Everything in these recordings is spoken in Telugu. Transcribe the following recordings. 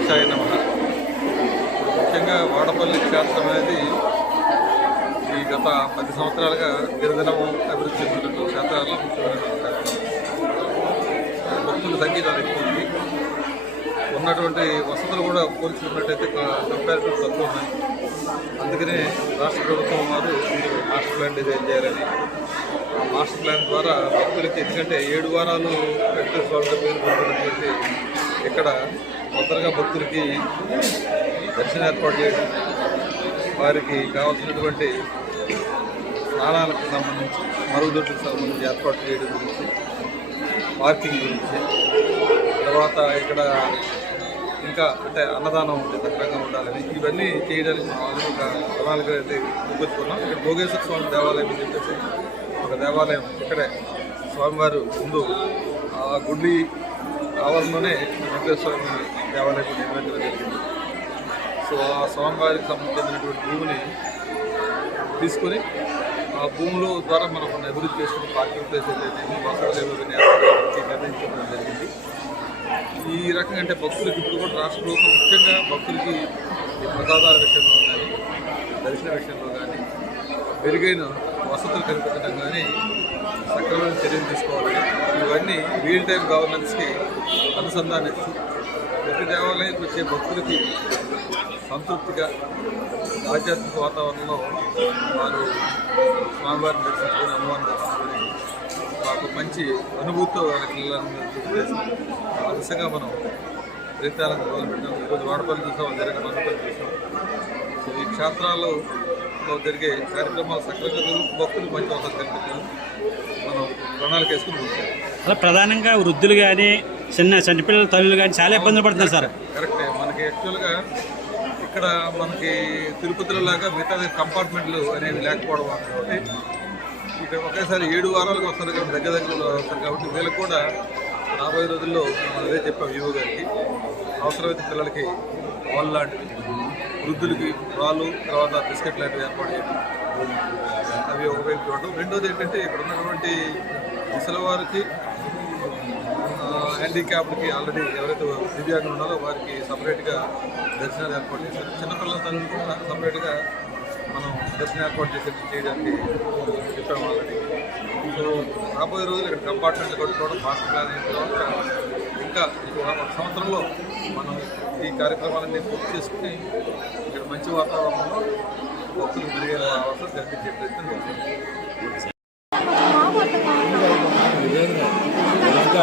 వెంకటేశాయ నమ. ముఖ్యంగా వాడపల్లి క్షేత్రం అనేది ఈ గత పది సంవత్సరాలుగా గిరిజనము అభివృద్ధి చెందుతున్న క్షేత్రాల్లో ముఖ్యమైన భక్తులు భక్తుల సంఖ్య చాలా ఎక్కువ ఉంది ఉన్నటువంటి వసతులు కూడా పోల్చుకున్నట్టయితే కంపారిటివ్ తక్కువ ఉన్నాయి. అందుకనే రాష్ట్ర ప్రభుత్వం వారు మాస్టర్ ప్లాన్ డిజైన్ చేయాలని. మాస్టర్ ప్లాన్ ద్వారా భక్తులకి ఎందుకంటే ఏడు వారాలు వెంకటేశ్వర స్వామి పేరు పొందినటువంటి ఇక్కడ తొందరగా భక్తులకి దర్శనం ఏర్పాటు చేయడం వారికి కావాల్సినటువంటి స్నానాలకు సంబంధించి మరుగుదొడ్లకు సంబంధించి ఏర్పాటు చేయడం గురించి పార్కింగ్ గురించి తర్వాత ఇక్కడ ఇంకా అంటే అన్నదానం ఉంటే ఉండాలని ఇవన్నీ చేయడానికి మనం ఒక ప్రణాళిక అయితే చూపించుకున్నాం ఇక్కడ భోగేశ్వర స్వామి దేవాలయం అని చెప్పేసి ఒక దేవాలయం ఇక్కడే స్వామివారు ముందు ఆ గుడి ఆవరణలోనే వెంకటేశ్వర స్వామి దేవాలయం నిర్వహించడం జరిగింది. సో ఆ స్వామివారికి సంబంధించినటువంటి భూమిని తీసుకొని ఆ భూముల ద్వారా మనం కొన్ని అభివృద్ధి చేసుకుని పార్కింగ్ ప్లేస్ అయితే వసతులు నిర్ణయించడం జరిగింది. ఈ రకంగా అంటే భక్తులకి ఇప్పుడు కూడా రాష్ట్ర ప్రభుత్వం ముఖ్యంగా భక్తులకి ప్రసాదాల విషయంలో కానీ దర్శన విషయంలో కానీ మెరుగైన వసతులు కల్పించడం కానీ సక్రమైన చర్యలు తీసుకోవాలి ఇవన్నీ రియల్ టైం గవర్నెన్స్కి అనుసంధానిస్తూ ప్రతి దేవాలయానికి వచ్చే భక్తులకి సంతృప్తిగా ఆధ్యాత్మిక వాతావరణంలో వారు స్వామివారిని దర్శించుకొని అమ్మవారిని దర్శించుకొని మాకు మంచి అనుభూతితో వాళ్ళకి వెళ్ళాలని ఆ దిశగా మనం ప్రయత్నాలను మొదలుపెట్టాం. ఈరోజు వాడపల్లి చూసాం జరిగిన మందపల్లి చూసాం. సో ఈ క్షేత్రాల్లో జరిగే కార్యక్రమాలు సక్రమంగా భక్తులు మంచి వాతావరణం కల్పించారు మనం ప్రణాళిక వేసుకుని ముందుకు అలా ప్రధానంగా వృద్ధులు కానీ చిన్న చనిపిల్లల తల్లులు కానీ చాలా ఇబ్బందులు పడుతున్నారు సార్. కరెక్టే మనకి యాక్చువల్గా ఇక్కడ మనకి తిరుపతిలో లాగా మిగతా కంపార్ట్మెంట్లు అనేవి లేకపోవడం కాబట్టి ఇక్కడ ఒకేసారి ఏడు వారాలకు వస్తారు కాబట్టి దగ్గర దగ్గరలో వస్తారు కాబట్టి వీళ్ళకి కూడా రాబోయే రోజుల్లో మనం అదే చెప్పాం యువ గారికి. అవసరమైతే పిల్లలకి పాలు లాంటివి వృద్ధులకి రాళ్ళు తర్వాత బిస్కెట్ లాంటివి ఏర్పాటు చేయడం. అవి ఒకవైపు చూడడం రెండోది ఏంటంటే ఇక్కడ ఉన్నటువంటి ముసలివారికి హ్యాండిక్యాప్డ్కి ఆల్రెడీ ఎవరైతే దివ్యాంగులు ఉన్నారో వారికి సపరేట్గా దర్శనాలు ఏర్పాటు చేశారు. చిన్నపిల్లల తల్లులు కూడా సపరేట్గా మనం దర్శనం ఏర్పాటు చేసి చేయడానికి చెప్పాము ఆల్రెడీ సో రాబోయే రోజులు ఇక్కడ కంపార్ట్మెంట్లు కట్టుకోవడం మాస్టర్ ప్లాన్ అయిన తర్వాత ఇంకా ఒక సంవత్సరంలో మనం ఈ కార్యక్రమాలన్నీ పూర్తి చేసుకుని ఇక్కడ మంచి వాతావరణంలో భక్తులు మెరుగైన అవసరం కల్పించే ప్రయత్నం చేస్తాం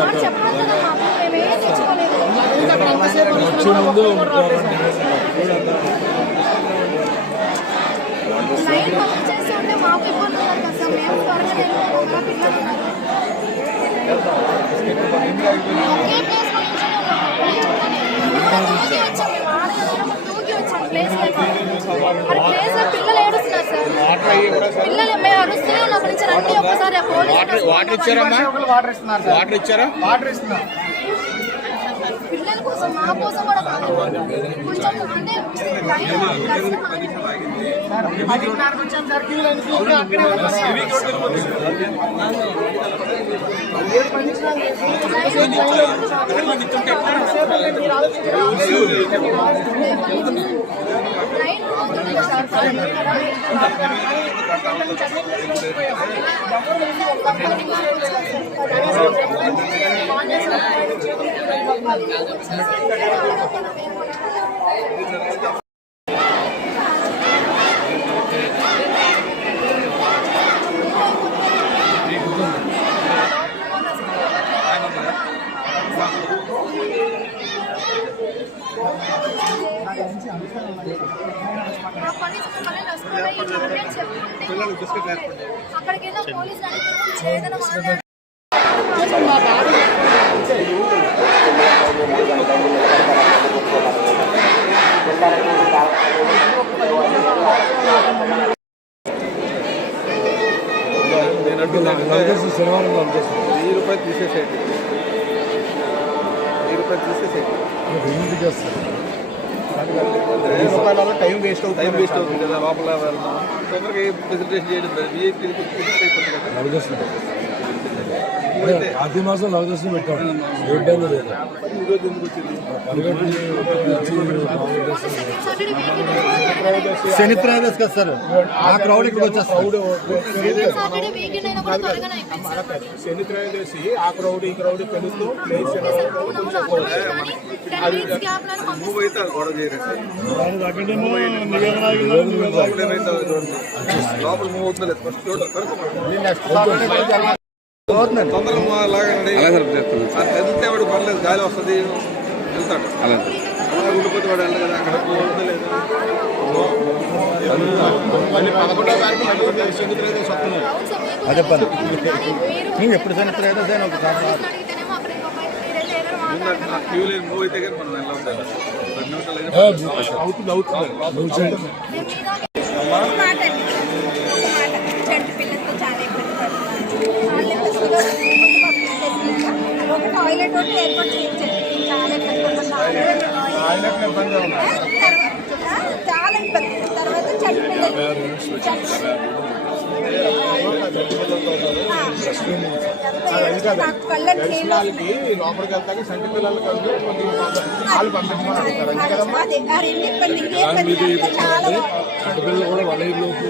వచ్చే ముందు నైట్ వర్క్ చేసి ఉంటే మాకు ఇబ్బంది ఉండదు కదా సార్ మేము త్వరగా వెళ్ళిపోతాం మా పిల్లలు ఉన్నారు. ఒకే ప్లేస్లో నిల్చొని ఉన్నాం. తూగి వచ్చాం మేము ఆడగలరా మాకు తూగి వచ్చాం ప్లేస్ లేక మరి ప్లేస్లో పిల్లలు ఏడుస్తున్నారు సార్ పిల్లలు మేము అరుస్తూనే ఉన్నాం అక్కడి నుంచి రండి ఒకసారి పోలీసు వాటర్ ఇచ్చారమ్మా? వాటర్ ఇస్తున్నారు సార్. వాటర్ ఇచ్చారా? వాటర్ ఇస్తున్నారు. పిల్లల కోసం మా కోసం కూడా కాదు. కొంచెం అంటే లైన్కి అక్కడికి వెళ్ళిన పోలీసులు శనివారం పంపిస్తాను వెయ్యి రూపాయలు తీసేసేయండి వెయ్యి రూపాయలు తీసేసేయండి ఎన్నింటికి వస్తారు వెయ్యి రూపాయల టైం వేస్ట్ అవుతుంది టైం వేస్ట్ అవుతుంది కదా లోపల వెళ్దాం తొందరగా ప్రెజెంటేషన్ చేయడం విఐపీ అయిపోతుంది కదా. ప్రతి మాసం నవదర్శనం పెట్టాం. ఏ ఇబ్బంది లేదు? పనిగట్టి సాటర్డే వీకెండ్ శని త్రయోదశి కదా సార్ ఆ క్రౌడ్ ఇక్కడ వచ్చేస్తాడు. శని త్రయోదశి ఆ క్రౌడ్ ఈ క్రౌడ్ పెరుగుతూ ప్లేస్ ఓకే సార్, అవును, అవును, అర్థమైంది కానీ 10 minutes gap లలో మూవ్ పంపిస్తారు. అయితే అది గొడవ చేయరండి నివేదన లోపల మూవ్ అవుతుందో లేదు ఫస్ట్ చూడండి తొందరగా లాగండి. కదిలితే వాడు పర్లేదు గాలి వస్తుంది వెళ్తాడు. అలా ఉండిపోతే వాడు వెళ్ళదు కదా అక్కడ లేదు త్రయోదశి వస్తున్నాయి అవును సార్, మీకు ఒకటి ఏర్పాటు చేయించండి. చాలా ఇబ్బంది తర్వాత చంటి పిల్లలు చంటి లోపలికి వెళ్తాక సంటి పిల్లలకి కలిపి కొంచెం వాళ్ళు పంపించమని అడుగుతారు. పిల్లలు కూడా ఇయర్ లోపు.